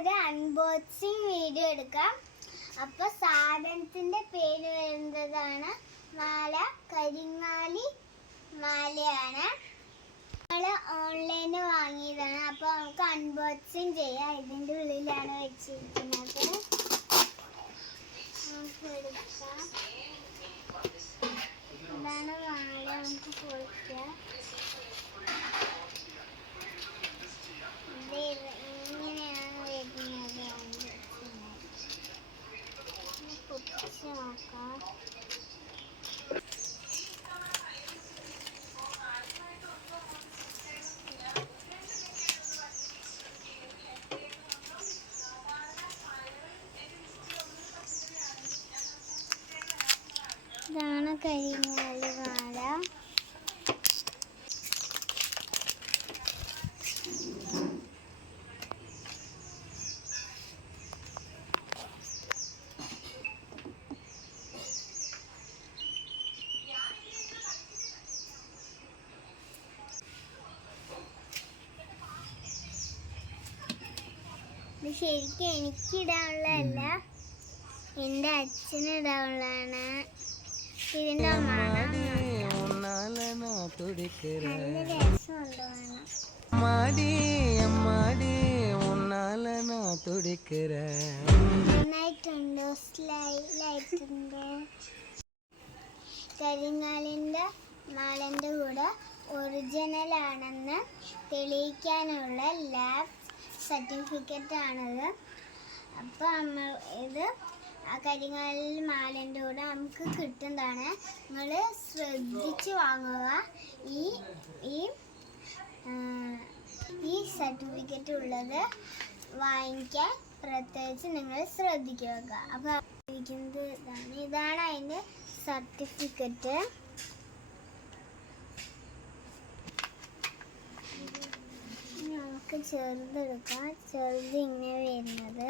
ഒരു unboxing video എടുക്കാം. അപ്പൊ സാധനത്തിന്റെ പേര് വരുന്നതാണ് മാല കരിങ്ങാലി മാലയാണ്. നമ്മൾ ഓൺലൈനിൽ വാങ്ങിയതാണ്. അപ്പൊ നമുക്ക് അൺബോക്സിങ് ചെയ്യാം. ഇതിന്റെ ഉള്ളിലാണ് വെച്ചിരിക്കുന്നത്. നമുക്ക് എടുക്കാം. ഇതാണ് മാല നമുക്ക് പൊളിക്കാം ഇത് ഇങ്ങനെയാണ് വരുന്നത് പൊട്ടിച്ച് നോക്കാം ഇതാണ് കരിങ്ങാലി മാല ഇത് ശരിക്കും എനിക്കിടാനുള്ളതല്ല എൻ്റെ അച്ഛന് ഇടാനുള്ളതാണ് ഇതിൻ്റെ മണം உன்னால நான் துடிக்கிறேன் നല്ല രസമുണ്ട് മണം அம்மாடி அம்மாடி உன்னால நான் துடிக்கிறேன் നന്നായിട്ടുണ്ടോ സ്ലൈലായിട്ടുണ്ടോ കരിങ്ങാലിൻ്റെ മാലൻ്റെ കൂടെ ഒറിജിനൽ ആണെന്ന് തെളിയിക്കാനുള്ള ലാബ് സർട്ടിഫിക്കറ്റ് ആണത് അപ്പോൾ നമ്മൾ ഇത് ആ കരിങ്ങാലിൽ മാലന്റെ കൂടെ നമുക്ക് കിട്ടുന്നതാണ്. നിങ്ങൾ ശ്രദ്ധിച്ച് വാങ്ങുക. ഈ ഈ ഈ സർട്ടിഫിക്കറ്റ് ഉള്ളത് വാങ്ങിക്കാൻ പ്രത്യേകിച്ച് നിങ്ങൾ ശ്രദ്ധിക്കുക. അപ്പോൾ ഇരിക്കുന്നത് ഇതാണ്. ഇതാണ് അതിന്റെ സർട്ടിഫിക്കറ്റ്. നമുക്ക് ചെറുതെടുക്കാം ചെറുത് ഇങ്ങനെ വരുന്നത്